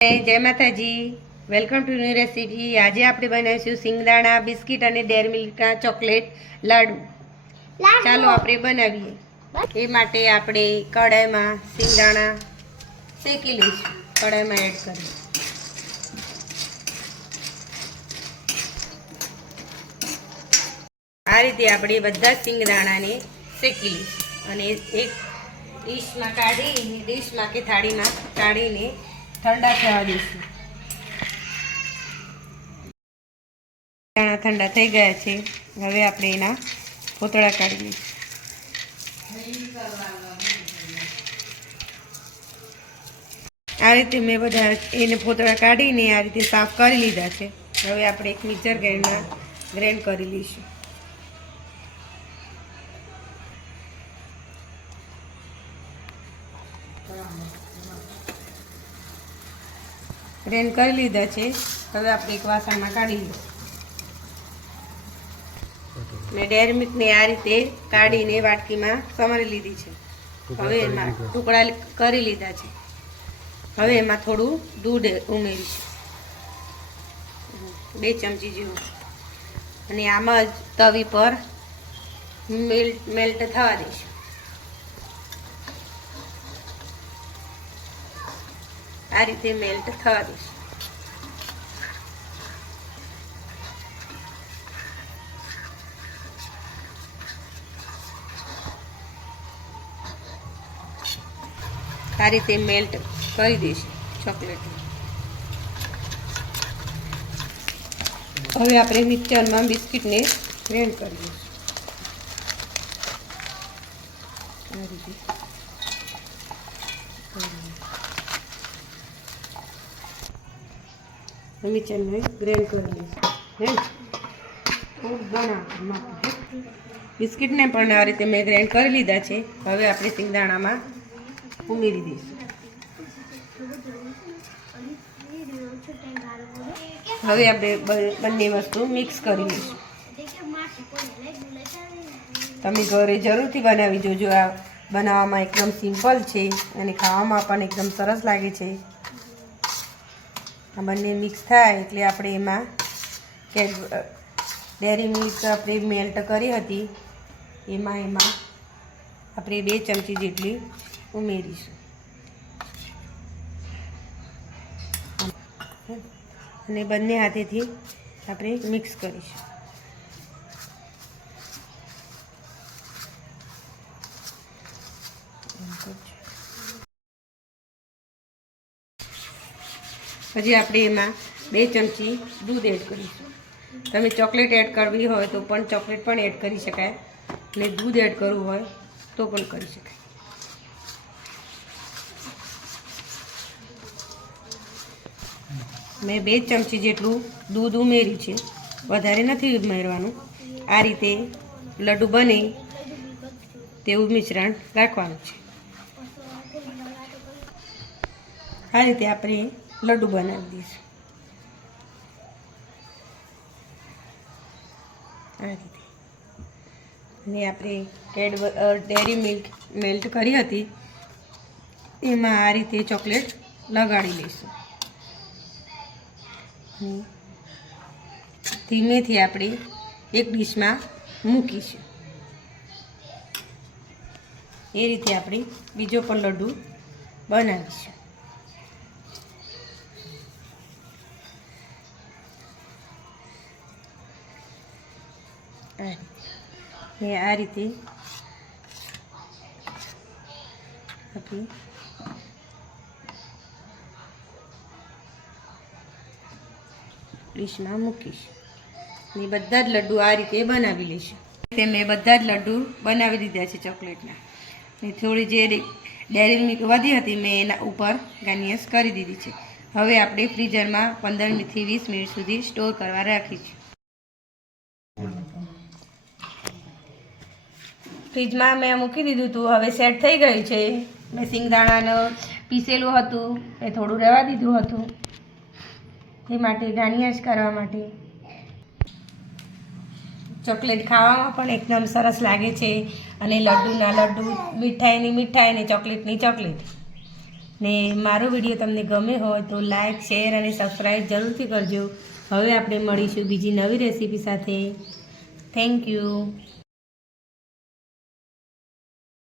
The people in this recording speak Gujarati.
જય માતાજી. વેલકમ ટુ ન્યુ રેસીપી આજે આપણે બનાવીશું સિંગદાણા બિસ્કિટ અને ડેરી મિલ્કના ચોકલેટ લાડુ. ચાલો આપણે બનાવીએ. એ માટે આપણે કઢાઈમાં સિંગદાણા શેકી લઈશું. કઢાઈમાં એડ કરી. આ રીતે આપણે બધા સિંગદાણાને શેકી લઈશું. અને એક ડીશમાં કાઢીને ડીશમાં કે થાળીમાં કાઢીને ઠંડા થવા દઈશું ઠંડા થઈ ગયા છે. હવે આપણે એના પોતળા કાઢી દઈશું આ રીતે મેં બધા એને પોતળા કાઢીને આ રીતે સાફ કરી લીધા છે. હવે આપણે એક મિક્સર ગ્રાઇન્ડમાં ગ્રાઇન્ડ કરી લઈશું. ગ્રેન્ડ કરી લીધા છે. હવે આપણે એક વાસણમાં કાઢી લઈએ. મેં ડેરી મિલ્કને આ રીતે કાઢીને વાટકીમાં સમારી લીધી છે. હવે એમાં ટુકડા કરી લીધા છે. હવે એમાં થોડું દૂધ ઉમેરીશું. બે ચમચી જેવું. અને આમાં જ તવી પર મેલ્ટ મેલ્ટ થવા દઈશું. આ રીતે મેલ્ટ થવા દઈશું આ રીતે મેલ્ટ કરી દઈશું ચોકલેટ હવે આપણે મિક્સરમાં બિસ્કિટને ગ્રેન્ડ કરી દઈશું આ રીતે. મિક્સરને ગ્રેન્ડ કરી લઈશું. ખૂબ ઘણા બિસ્કિટને પણ આ રીતે મેં ગ્રેન્ડ કરી લીધા છે. હવે આપણે સિંગદાણામાં ઉમેરી દઈશું. હવે આપણે બંને વસ્તુ મિક્સ કરી લઈશું. તમે ઘરે જરૂરથી બનાવી જોજો. આ બનાવવામાં એકદમ સિમ્પલ છે અને ખાવામાં પણ એકદમ સરસ લાગે છે. આ બંને મિક્સ થાય એટલે આપણે એમાં કેડ ડેરી મિલ્ક આપણે મેલ્ટ કરી હતી, એમાં એમાં આપણે બે ચમચી જેટલી ઉમેરીશું. અને બંને હાથેથી આપણે મિક્સ કરીશું. પછી આપણે એમાં બે ચમચી દૂધ એડ કરીશું. તમે ચોકલેટ એડ કરવી હોય તો પણ ચોકલેટ પણ એડ કરી શકાય. અને દૂધ એડ કરવું હોય તો પણ કરી શકાય. મેં બે ચમચી જેટલું દૂધ ઉમેર્યું છે. વધારે નથી ઉમેરવાનું. આ રીતે લડ્ડુ બને તેવું મિશ્રણ રાખવાનું છે. આ રીતે આપણે લડ્ડુ બનાવી દઈશું. આ રીતે. અને આપણે કેડ ડેરી મિલ્ક મેલ્ટ કરી હતી. એમાં આ રીતે ચોકલેટ લગાડી લઈશું. ધીમેથી આપણે એક ડીશમાં મૂકીશું. એ રીતે આપણે બીજો પણ લડ્ડુ બનાવીશું. એ આ રીતે આપી. ડીશમાં મૂકીશ. ને બધા જ લડ્ડુ આ રીતે બનાવી લઈશું તે મેં બધા જ લડ્ડુ બનાવી દીધા છે ચોકલેટના. ને થોડી જે ડેરી મિલ્ક વધી હતી મેં એના ઉપર ગાર્નિયસ કરી દીધી છે. હવે આપણે ફ્રીઝરમાં પંદરથી વીસ મિનિટ સુધી સ્ટોર કરવા રાખીશું. ફ્રીજમાં મેં મૂકી દીધું હતું હવે સેટ થઈ ગયું છે. મેં સિંગદાણાનું પીસેલું હતું, એ થોડું રહેવા દીધું હતું. એ માટે ગાનિયાશ કરવા માટે. ચોકલેટ ખાવામાં પણ એકદમ સરસ લાગે છે અને લડ્ડુના લડ્ડુ, મીઠાઈની મીઠાઈ અને ચોકલેટની ચોકલેટ. ને મારો વીડિયો તમને ગમે હોય તો લાઈક, શેર અને સબસ્ક્રાઈબ જરૂરથી કરજો. હવે આપણે મળીશું બીજી નવી રેસીપી સાથે. Thank you